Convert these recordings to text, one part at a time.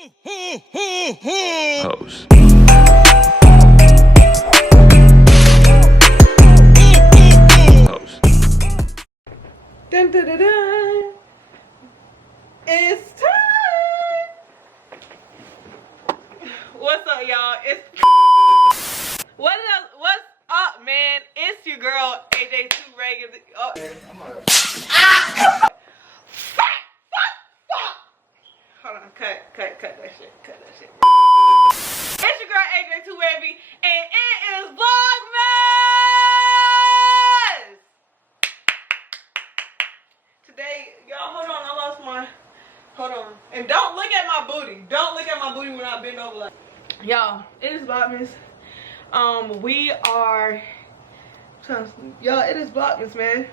Hoes. Hoes. Dun, dun, dun, dun. It's time. What's up, y'all? What's up, man? It's your girl AJ2 Reagan. Oh. Hold on, cut that shit. It's your girl AJ2 Baby, and it is Vlogmas. Today, y'all, hold on, hold on. And don't look at my booty. Don't look at my booty when I bend over like. Y'all, it is Vlogmas. Y'all, it is Vlogmas, man.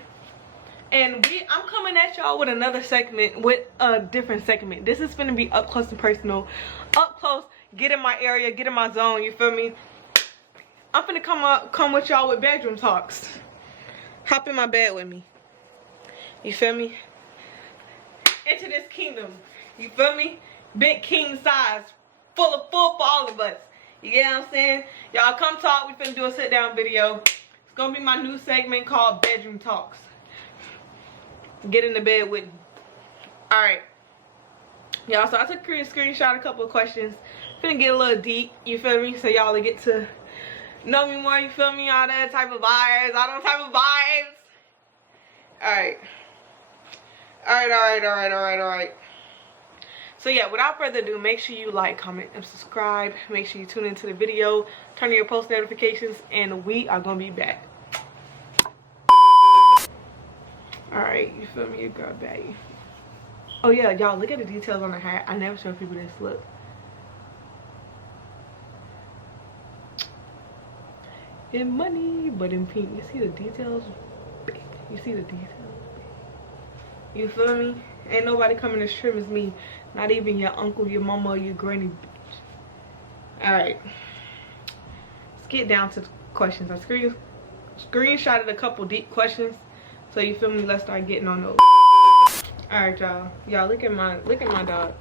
And I'm coming at y'all with another segment, with a different segment. This is gonna be up close and personal. Up close, get in my area, get in my zone, you feel me? I'm finna come with y'all with bedroom talks. Hop in my bed with me. You feel me? Into this kingdom. You feel me? Big king size. Full for all of us. You get what I'm saying? Y'all come talk. We finna do a sit down video. It's gonna be my new segment called Bedroom Talks. Get in the bed with me. Alright. Y'all, so I took a screenshot a couple of questions. Finna get a little deep. You feel me? So y'all will get to know me more. You feel me? All that type of vibes. All them type of vibes. Alright. Alright. So yeah, without further ado, make sure you like, comment, and subscribe. Make sure you tune into the video, turn on your post notifications, and we are gonna be back. Alright, you feel me? Your girl baby. Oh yeah, y'all, look at the details on the hat. I never show people this. Look. In money, but in pink. You see the details? Big. You see the details? You feel me? Ain't nobody coming as trim as me. Not even your uncle, your mama, or your granny, bitch. Alright. Let's get down to the questions. I screenshotted a couple deep questions. So you feel me? Let's start getting on those. Alright, y'all. Y'all look at my dog.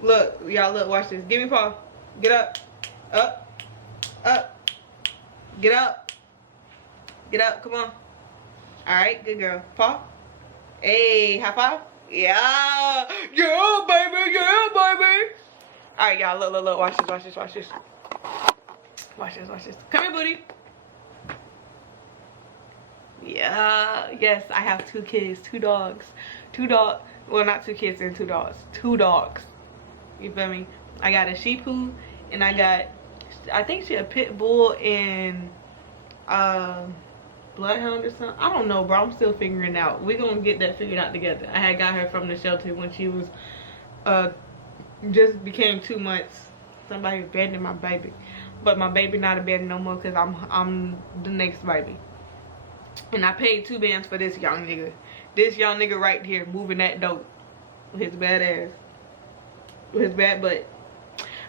Look, y'all, look, watch this. Give me paw. Get up. Up. Get up. Get up, come on. Alright, good girl. Paw. Hey, high five. Yeah. Yeah, baby. Alright, y'all, look. Watch this. Watch this. Come here, booty. Yeah. Yes, I have 2 kids, 2 dogs. Well, not 2 kids and 2 dogs. 2 dogs. You feel me? I got a Shih Tzu, and I think she a pit bull and bloodhound or something. I don't know, bro. I'm still figuring it out. We're gonna get that figured out together. I had got her from the shelter when she was just became 2 months. Somebody abandoned my baby, but my baby not abandoned no more because I'm the next baby. And I paid 2 bands for this young nigga. This young nigga right here moving that dope with his bad ass, with his bad butt.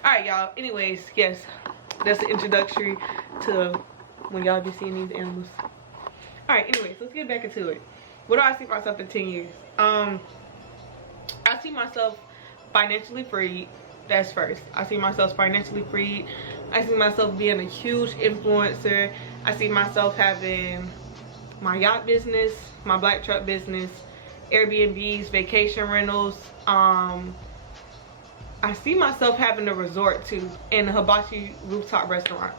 Alright, y'all. Anyways, yes, that's the introductory to when y'all be seeing these animals. Alright, anyways, let's get back into it. What do I see myself in 10 years? I see myself financially free. That's first. I see myself financially free. I see myself being a huge influencer. I see myself having my yacht business, my black truck business, Airbnbs, vacation rentals. I see myself having a resort too, and a hibachi rooftop restaurant.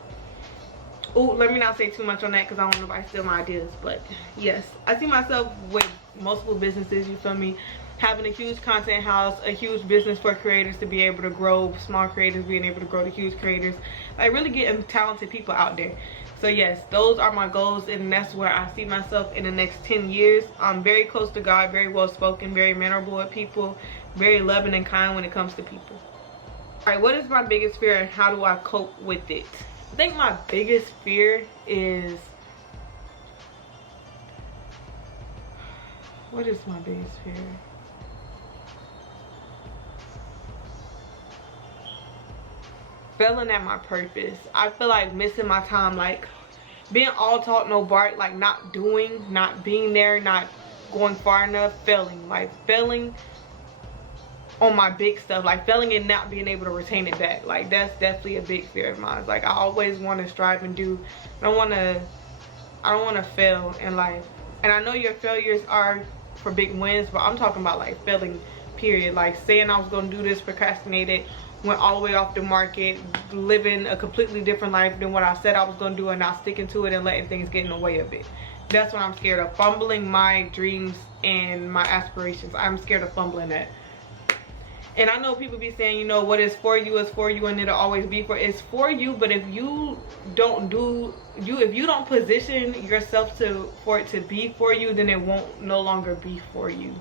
Oh, let me not say too much on that because I don't want nobody to steal my ideas. But yes, I see myself with multiple businesses, you feel me? Having a huge content house, a huge business for creators to be able to grow, small creators being able to grow to huge creators. Like really getting talented people out there. So yes, those are my goals, and that's where I see myself in the next 10 years. I'm very close to God, very well spoken, very mannerable with people, very loving and kind when it comes to people. Alright, what is my biggest fear and how do I cope with it? I think my biggest fear is... What is my biggest fear? Failing at my purpose. I feel like missing my time, like being all talk no bark, like not doing, not being there, not going far enough, failing, like failing on my big stuff, like failing and not being able to retain it back. Like that's definitely a big fear of mine. Like I always want to strive and do. I don't want to fail in life. And I know your failures are for big wins, but I'm talking about like failing period. Like saying I was going to do this, procrastinated, went all the way off the market, living a completely different life than what I said I was going to do, and not sticking to it and letting things get in the way of it. That's what I'm scared of, fumbling my dreams and my aspirations. I'm scared of fumbling that. And I know people be saying, you know, what is for you is for you, and it'll always be for, it's for you. But if you don't if you don't position yourself for it to be for you, then it won't no longer be for you.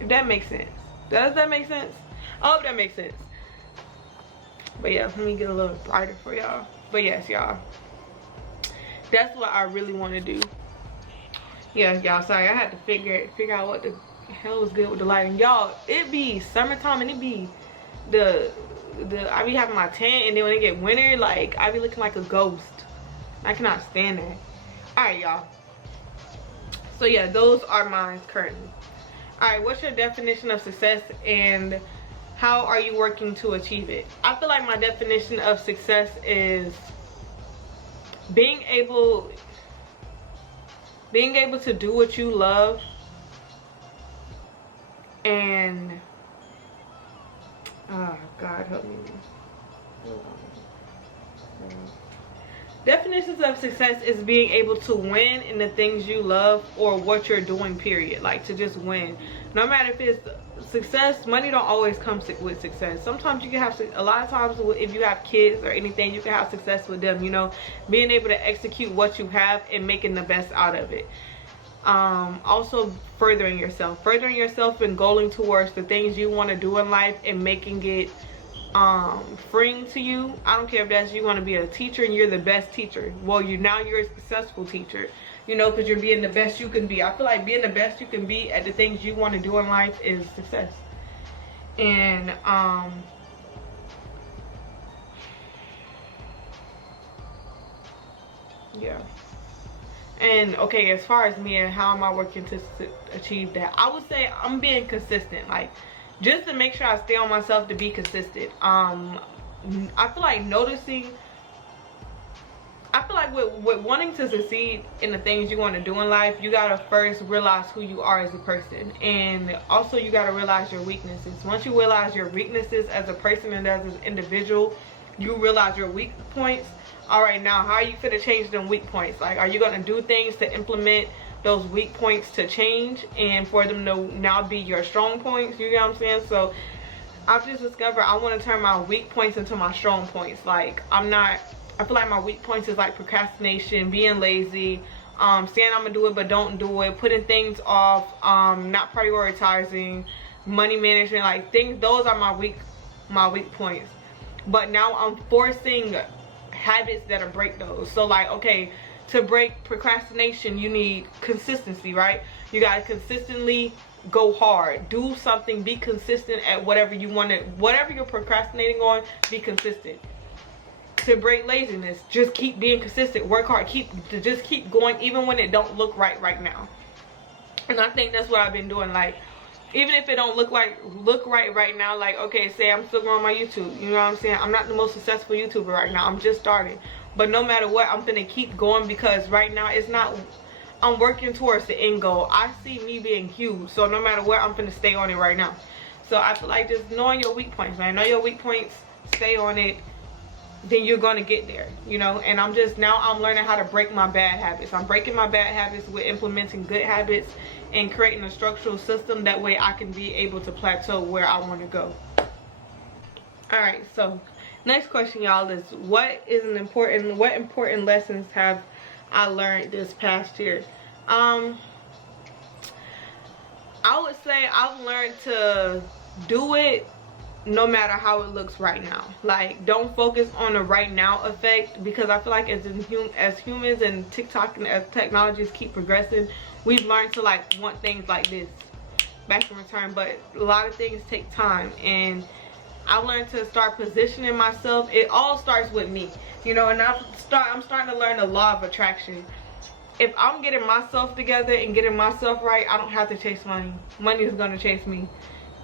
If that makes sense. Does that make sense? I hope that makes sense. But yeah, let me get a little brighter for y'all. But yes, y'all, that's what I really want to do. Yeah, y'all, sorry, I had to figure out what the hell was good with the lighting. Y'all, it be summertime and it be I be having my tan, and then when it get winter, like I be looking like a ghost. I cannot stand that. Alright, y'all, so yeah, those are mine currently. Alright, what's your definition of success and how are you working to achieve it? I feel like my definition of success is being able to do what you love, and oh God, help me. Definitions of success is being able to win in the things you love or what you're doing, period. Like to just win. No matter if it's success, money don't always come with success. Sometimes you can have, a lot of times if you have kids or anything, you can have success with them, you know, being able to execute what you have and making the best out of it. Also furthering yourself and going towards the things you want to do in life and making it freeing to you. I don't care if that's, you want to be a teacher and you're the best teacher. Well, you're a successful teacher, you know, because you're being the best you can be. I feel like being the best you can be at the things you want to do in life is success. And yeah. And okay, as far as me and how am I working to achieve that, I would say I'm being consistent. Like, just to make sure I stay on myself to be consistent. I feel like with wanting to succeed in the things you want to do in life, you gotta first realize who you are as a person, and also you gotta realize your weaknesses. Once you realize your weaknesses as a person and as an individual, you realize your weak points. All right, now how are you finna change them weak points? Like, are you gonna do things to implement those weak points to change and for them to now be your strong points? You get what I'm saying? So I've just discovered I want to turn my weak points into my strong points. Like, I feel like my weak points is like procrastination, being lazy, saying I'm gonna do it but don't do it, putting things off, not prioritizing, money management, like things. Those are my weak points. But now I'm forcing habits that'll break those. So like, okay, to break procrastination, you need consistency, right? You gotta consistently go hard, do something, be consistent at whatever you want to, whatever you're procrastinating on, be consistent. To break laziness, just keep being consistent, work hard, just keep going even when it don't look right now. And I think that's what I've been doing. Like, even if it don't look right now, like, okay, say I'm still growing my YouTube, you know what I'm saying? I'm not the most successful YouTuber right now, I'm just starting. But no matter what, I'm gonna keep going, because right now it's not, I'm working towards the end goal. I see me being huge, so no matter what, I'm gonna stay on it right now. So I feel like just knowing your weak points, man. Know your weak points, stay on it, then you're gonna get there, you know. And I'm learning how to break my bad habits. I'm breaking my bad habits with implementing good habits and creating a structural system. That way I can be able to plateau where I want to go. All right, so next question, y'all, is what important lessons have I learned this past year? I would say I've learned to do it no matter how it looks right now. Like, don't focus on the right now effect, because I feel like as humans and TikTok and as technologies keep progressing, we've learned to like want things like this back in return. But a lot of things take time, and I learned to start positioning myself. It all starts with me. You know, and I'm starting to learn the law of attraction. If I'm getting myself together and getting myself right, I don't have to chase money. Money is gonna chase me.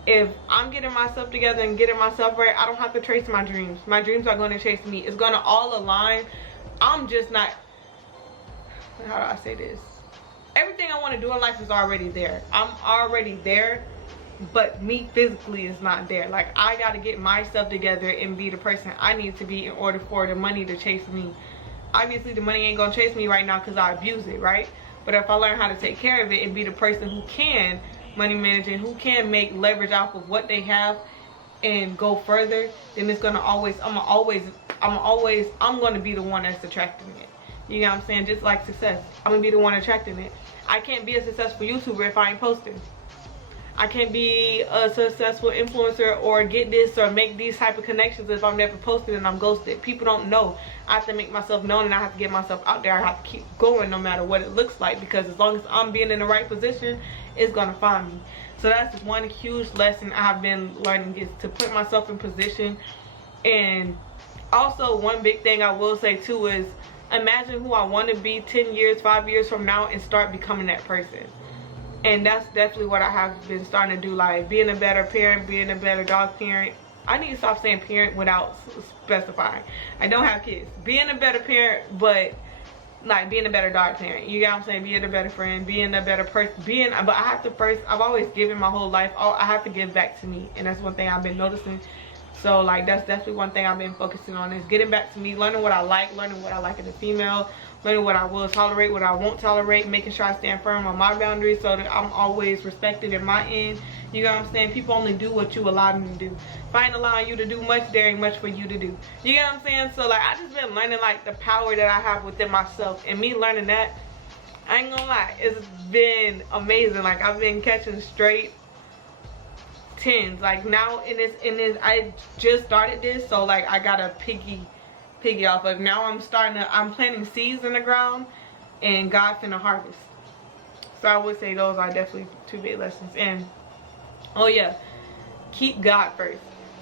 If I'm getting myself together and getting myself right, I don't have to chase my dreams. My dreams are gonna chase me. It's gonna all align. I'm just not, how do I say this? Everything I want to do in life is already there. I'm already there, but me physically is not there. Like, I got to get myself together and be the person I need to be in order for the money to chase me. Obviously, the money ain't gonna chase me right now because I abuse it, right? But if I learn how to take care of it and be the person who can money manage and who can make leverage off of what they have and go further, then it's gonna always, I'm gonna be the one that's attracting it. You know what I'm saying? Just like success, I'm gonna be the one attracting it. I can't be a successful YouTuber if I ain't posting. I can't be a successful influencer or get this or make these type of connections if I'm never posted and I'm ghosted. People don't know. I have to make myself known and I have to get myself out there. I have to keep going no matter what it looks like, because as long as I'm being in the right position, it's gonna find me. So that's one huge lesson I've been learning, is to put myself in position. And also one big thing I will say too is, imagine who I want to be 10 years, 5 years from now, and start becoming that person. And that's definitely what I have been starting to do, like being a better parent, being a better dog parent. I need to stop saying parent without specifying. I don't have kids. Being a better parent, but like being a better dog parent. You get what I'm saying? Being a better friend, being a better person, but I have to first, I've always given my whole life. I have to give back to me. And that's one thing I've been noticing. So like, that's definitely one thing I've been focusing on, is getting back to me, learning what I like in a female, learning what I will tolerate, what I won't tolerate, making sure I stand firm on my boundaries so that I'm always respected in my end. You know what I'm saying? People only do what you allow them to do. If I ain't allowing you to do much, there ain't much for you to do. You know what I'm saying? So like, I just been learning like the power that I have within myself, and me learning that, I ain't gonna lie, it's been amazing. Like, I've been catching straight 10s. Like now in this I just started this, so like I got a piggy off of. Now I'm planting seeds in the ground, and God finna harvest. So I would say those are definitely two big lessons. And oh yeah, keep God first.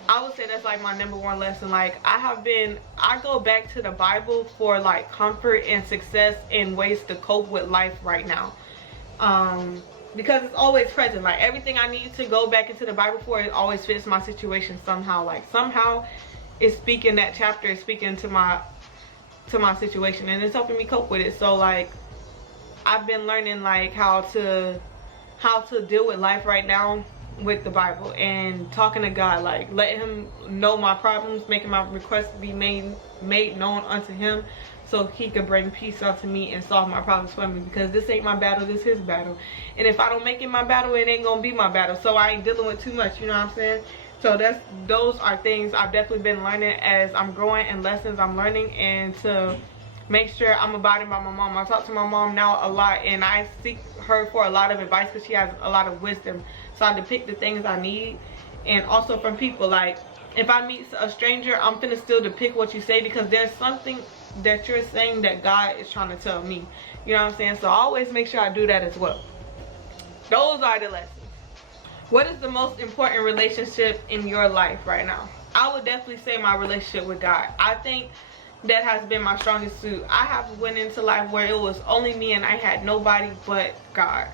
I would say that's like my #1 lesson. Like, I go back to the Bible for like comfort and success and ways to cope with life right now. Because it's always present. Like, everything I need to go back into the Bible for, it always fits my situation somehow. Like, somehow it's speaking, that chapter is speaking to my situation, and it's helping me cope with it. So like, I've been learning like how to deal with life right now with the Bible, and talking to God, like letting him know my problems, making my requests be made known unto him, so he could bring peace unto me and solve my problems for me. Because this ain't my battle, this is his battle. And if I don't make it my battle, it ain't gonna be my battle. So I ain't dealing with too much, you know what I'm saying? So those are things I've definitely been learning as I'm growing, and lessons I'm learning, and to make sure I'm abiding by my mom. I talk to my mom now a lot, and I seek her for a lot of advice because she has a lot of wisdom. So I depict the things I need, and also from people. Like, if I meet a stranger, I'm finna still depict what you say, because there's something that you're saying that God is trying to tell me. You know what I'm saying? So I always make sure I do that as well. Those are the lessons. What is the most important relationship in your life right now? I would definitely say my relationship with God. I think that has been my strongest suit. I have went into life where it was only me, and I had nobody but God.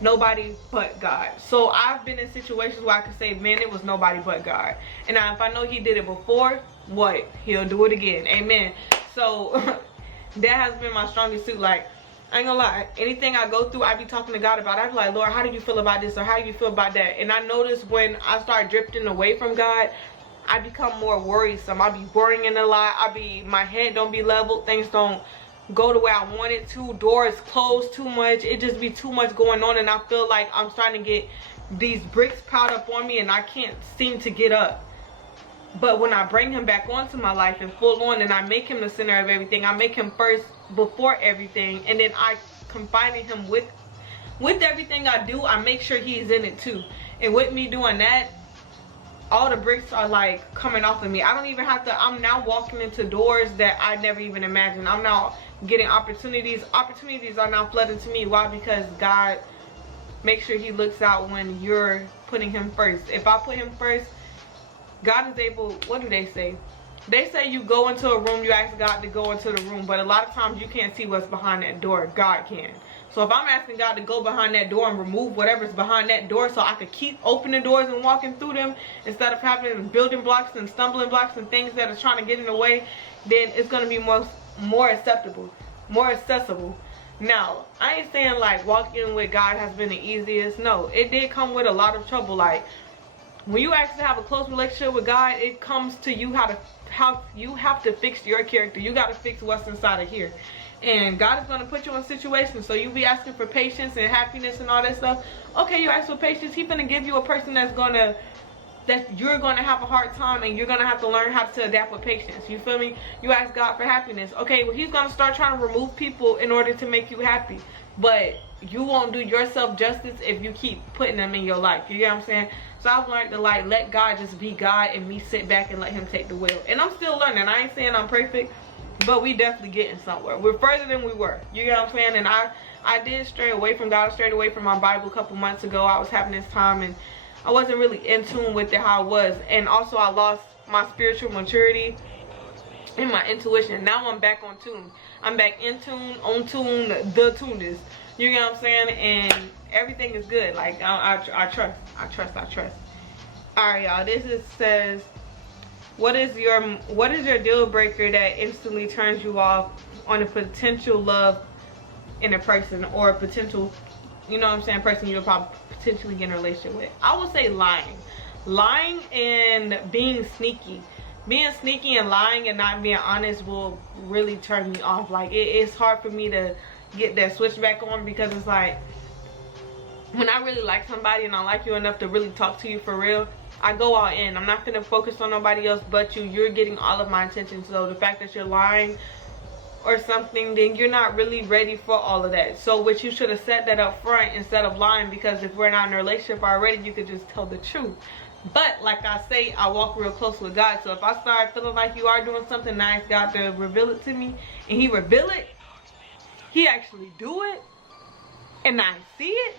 Nobody but God. So I've been in situations where I could say, man, it was nobody but God. And now, if I know he did it before, what? He'll do it again. Amen. So that has been my strongest suit. Like, I ain't gonna lie, anything I go through, I be talking to God about. I be like, Lord, how do you feel about this, or how do you feel about that? And I notice when I start drifting away from God, I become more worrisome. I be worrying a lot. My head don't be leveled. Things don't go the way I want it to. Doors closed too much. It just be too much going on, and I feel like I'm starting to get these bricks piled up on me, and I can't seem to get up. But when I bring him back onto my life and full on, and I make him the center of everything, I make him first before everything, and then I confide in him with everything I do. I make sure he's in it too. And with me doing that, all the bricks are like coming off of me. I don't even have to. I'm now walking into doors that I never even imagined. I'm now getting opportunities. Opportunities are now flooding to me. Why? Because God makes sure he looks out when you're putting him first. If I put him first, God is able, what do they say? They say you go into a room, you ask God to go into the room, but a lot of times you can't see what's behind that door. God can. So if I'm asking God to go behind that door and remove whatever's behind that door so I could keep opening doors and walking through them instead of having building blocks and stumbling blocks and things that are trying to get in the way, then it's going to be more acceptable, more accessible. Now, I ain't saying like walking with God has been the easiest. No, it did come with a lot of trouble. Like, when you actually have a close relationship with God, it comes to you how you have to fix your character. You got to fix what's inside of here. And God is going to put you in situations. So you be asking for patience and happiness and all that stuff. Okay, you ask for patience. He's going to give you a person that you're going to have a hard time, and you're going to have to learn how to adapt with patience. You feel me? You ask God for happiness. Okay, well, he's going to start trying to remove people in order to make you happy. But you won't do yourself justice if you keep putting them in your life. You get what I'm saying? So I've learned to like let God just be God and me sit back and let him take the wheel. And I'm still learning. I ain't saying I'm perfect, but we definitely getting somewhere. We're further than we were. You get what I'm saying? And I did stray away from God. I strayed away from my Bible a couple months ago. I was having this time and I wasn't really in tune with it how I was. And also I lost my spiritual maturity and my intuition. Now I'm back on tune. I'm back in tune, on tune, the tuners. You get what I'm saying? And everything is good. Like I trust. Alright, y'all. This says, what is your deal breaker that instantly turns you off on a potential love in a person, or a potential, you know what I'm saying, person you'll probably potentially get in a relationship with? I would say lying and being sneaky. Being sneaky and lying and not being honest will really turn me off. Like, it's hard for me to get that switch back on, because it's like, when I really like somebody and I like you enough to really talk to you for real, I go all in. I'm not gonna focus on nobody else but you. You're getting all of my attention. So the fact that you're lying or something, then you're not really ready for all of that. So what you should have said that up front instead of lying, because if we're not in a relationship already, you could just tell the truth. But like I say, I walk real close with God. So if I start feeling like you are doing something, and I ask God to reveal it to me, and he reveal it, he actually do it, and I see it,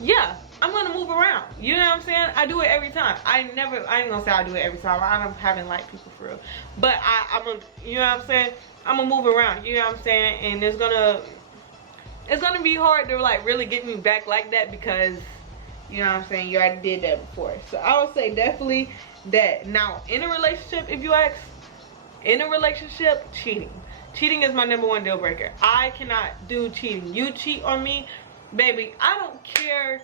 yeah, I'm gonna move around. You know what I'm saying? I do it every time. I ain't gonna say I do it every time. I don't haven't like people for real. But I'm gonna, you know what I'm saying? I'm gonna move around. You know what I'm saying? And it's gonna be hard to like really get me back like that, because you know what I'm saying, you already did that before. So I would say definitely that. Now, in a relationship, if you ask, in a relationship, cheating is my #1 deal breaker. I cannot do cheating. You cheat on me, baby, I don't care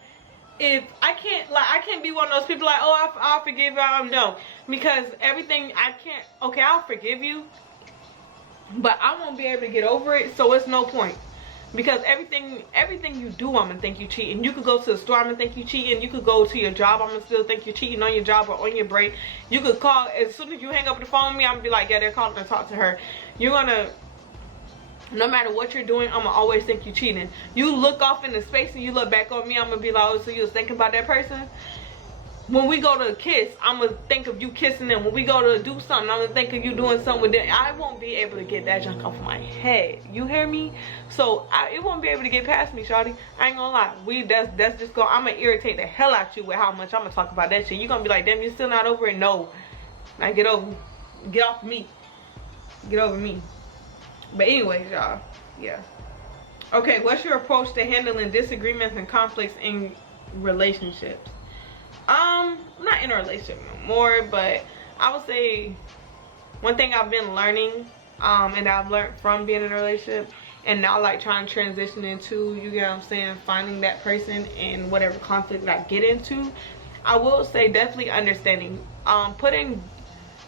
if I can't be one of those people like, oh, I'll forgive you. No, because everything I can't. Okay, I'll forgive you, but I won't be able to get over it. So it's no point, because everything you do, I'm gonna think you cheating. You could go to the store, I'm gonna think you cheating. You could go to your job, I'm gonna still think you're cheating on your job or on your break. You could call, as soon as you hang up the phone with me, I'm gonna be like, yeah, they're calling to talk to her. You're gonna, no matter what you're doing, I'm gonna always think you cheating. You look off into space and you look back on me, I'm gonna be like, oh, so you was thinking about that person? When we go to kiss, I'm gonna think of you kissing them. When we go to do something, I'm gonna think of you doing something with them. I won't be able to get that junk off my head. You hear me? So it won't be able to get past me, shawty. I ain't gonna lie. That's just I'm gonna irritate the hell out you with how much I'm gonna talk about that shit. You gonna be like, damn, you still not over it? No. Now get off me. Get over me. But anyways, y'all, yeah. Okay, what's your approach to handling disagreements and conflicts in relationships? I'm not in a relationship no more, but I would say one thing I've been learning, and I've learned from being in a relationship, and now like trying to transition into, you get what I'm saying, finding that person and whatever conflict that I get into, I will say definitely understanding, putting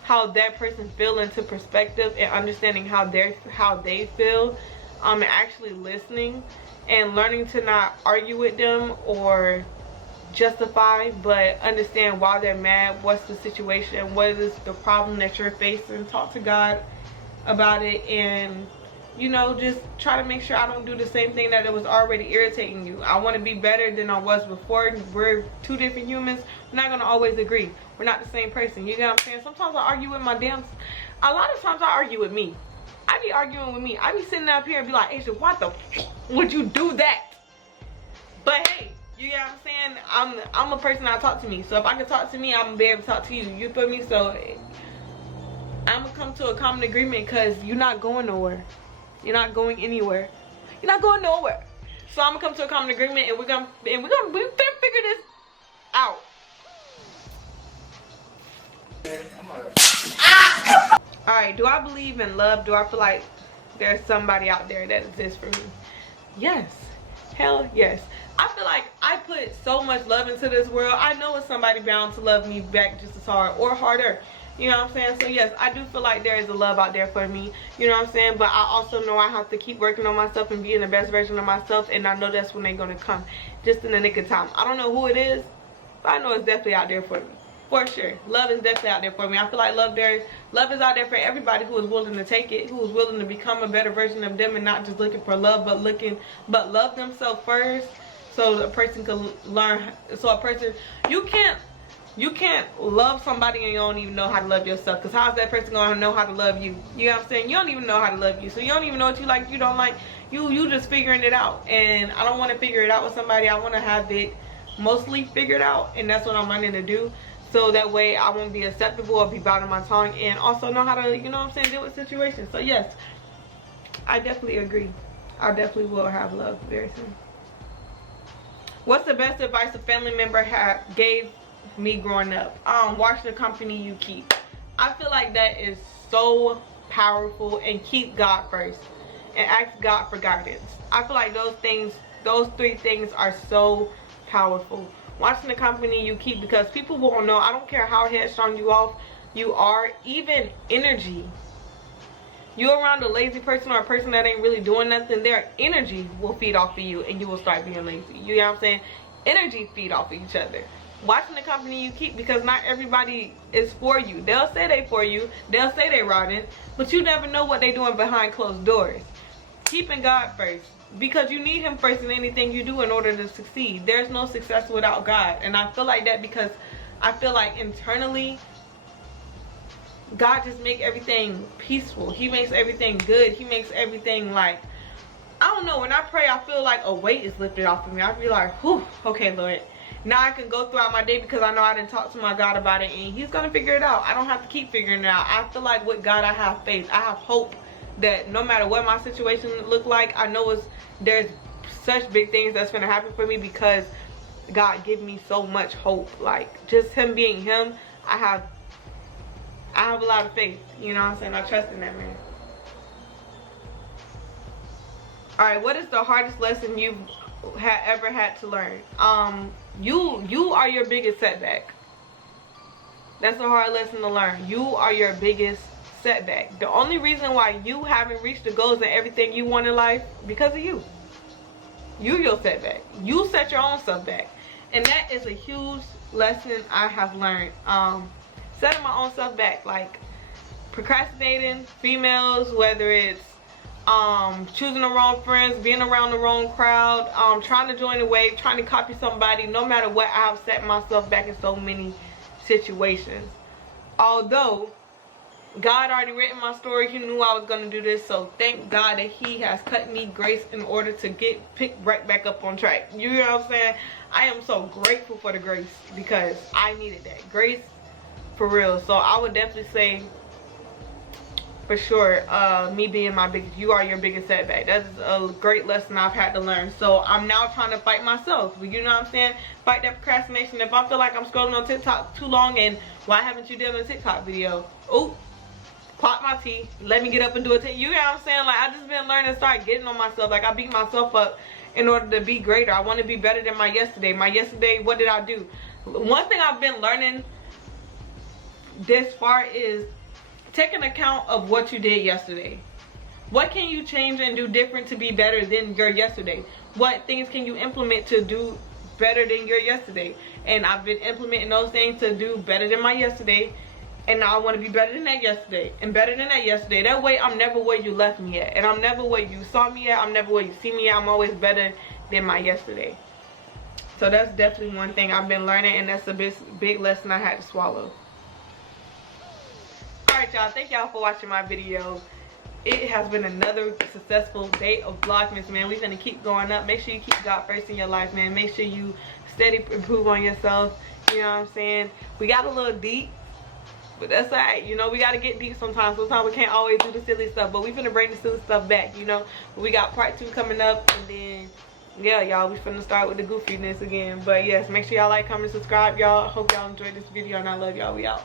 how that person feel into perspective and understanding how they feel, and actually listening and learning to not argue with them or justify, but understand why they're mad, what's the situation, what is the problem that you're facing. Talk to God about it, and you know, just try to make sure I don't do the same thing that it was already irritating you. I want to be better than I was before. We're two different humans. We're not going to always agree. We're not the same person. You know what I'm saying? Sometimes I argue with a lot of times I argue with me. I be arguing with me. I be sitting up here and be like, Asia, what the would you do that? But hey, you know what I'm saying? I'm a person that talk to me. So if I can talk to me, I'm gonna be able to talk to you. You feel me? So come to a common agreement because you're not going nowhere. You're not going anywhere. You're not going nowhere. So I'm gonna come to a common agreement, and we're gonna figure this out. Alright, do I believe in love? Do I feel like there's somebody out there that exists for me? Yes. Hell yes. I feel like I put so much love into this world. I know it's somebody bound to love me back just as hard or harder. You know what I'm saying? So yes, I do feel like there is a love out there for me. You know what I'm saying? But I also know I have to keep working on myself and being the best version of myself. And I know that's when they're going to come. Just in the nick of time. I don't know who it is, but I know it's definitely out there for me. For sure. Love is definitely out there for me. I feel like love is out there for everybody who is willing to take it, who is willing to become a better version of them and not just looking for love, but love themselves first, so a person can learn. So a person, you can't love somebody and you don't even know how to love yourself. Because how's that person going to know how to love you? You know what I'm saying? You don't even know how to love you. So you don't even know what you like, you don't like. You just figuring it out. And I don't want to figure it out with somebody. I want to have it mostly figured out. And that's what I'm learning to do. So that way I won't be acceptable or be biting my tongue. And also know how to, you know what I'm saying, deal with situations. So yes, I definitely agree. I definitely will have love very soon. What's the best advice a family member gave me growing up? Watch the company you keep. I feel like that is so powerful. And keep God first. And ask God for guidance. I feel like those three things are so powerful. Watching the company you keep, because people won't know. I don't care how headstrong you are, even energy. You're around a lazy person or a person that ain't really doing nothing, their energy will feed off of you and you will start being lazy. You know what I'm saying? Energy feed off of each other. Watching the company you keep, because not everybody is for you. They'll say they for you, they'll say they riding, but you never know what they doing behind closed doors. Keeping God first. Because you need him first in anything you do in order to succeed. There's no success without God. And I feel like that because I feel like internally God just makes everything peaceful. He makes everything good. He makes everything like, I don't know, when I pray I feel like a weight is lifted off of me. I feel like, whew, okay Lord, now I can go throughout my day because I know I didn't talk to my God about it and he's going to figure it out. I don't have to keep figuring it out. I feel like with God I have faith. I have hope that no matter what my situation look like, I know there's such big things that's gonna happen for me because God give me so much hope. Like just him being him, I have a lot of faith. You know what I'm saying? I trust in that man. Alright, what is the hardest lesson you've ever had to learn? You are your biggest setback. That's a hard lesson to learn. You are your biggest setback. The only reason why you haven't reached the goals and everything you want in life, because of you. You're your setback. You set your own stuff back. And that is a huge lesson I have learned. Setting my own stuff back. Like procrastinating, females, whether it's choosing the wrong friends, being around the wrong crowd, trying to join the wave, trying to copy somebody. No matter what, I have set myself back in so many situations. Although God already written my story, he knew I was going to do this, so thank God that he has cut me grace in order to get picked right back up on track. You know what I'm saying? I am so grateful for the grace because I needed that grace for real. So I would definitely say for sure, me being you are your biggest setback. That is a great lesson I've had to learn. So I'm now trying to fight myself. You know what I'm saying? Fight that procrastination. If I feel like I'm scrolling on TikTok too long and why haven't you done a TikTok video? Oh, pop my tea, let me get up and do it. You know what I'm saying? Like, I just been learning to start getting on myself. Like, I beat myself up in order to be greater. I want to be better than my yesterday. My yesterday, what did I do? One thing I've been learning this far is taking account of what you did yesterday. What can you change and do different to be better than your yesterday? What things can you implement to do better than your yesterday? And I've been implementing those things to do better than my yesterday. And now I want to be better than that yesterday. And better than that yesterday. That way I'm never where you left me at. And I'm never where you saw me at. I'm never where you see me at. I'm always better than my yesterday. So that's definitely one thing I've been learning. And that's a big lesson I had to swallow. Alright y'all. Thank y'all for watching my video. It has been another successful day of Vlogmas, man. We're going to keep going up. Make sure you keep God first in your life, man. Make sure you steady improve on yourself. You know what I'm saying? We got a little deep. But that's alright, you know, we gotta get deep sometimes. Sometimes we can't always do the silly stuff, but we finna bring the silly stuff back, you know. We got part 2 coming up, and then yeah, y'all, we finna start with the goofiness again. But yes, make sure y'all like, comment, subscribe, y'all. Hope y'all enjoyed this video, and I love y'all. We out.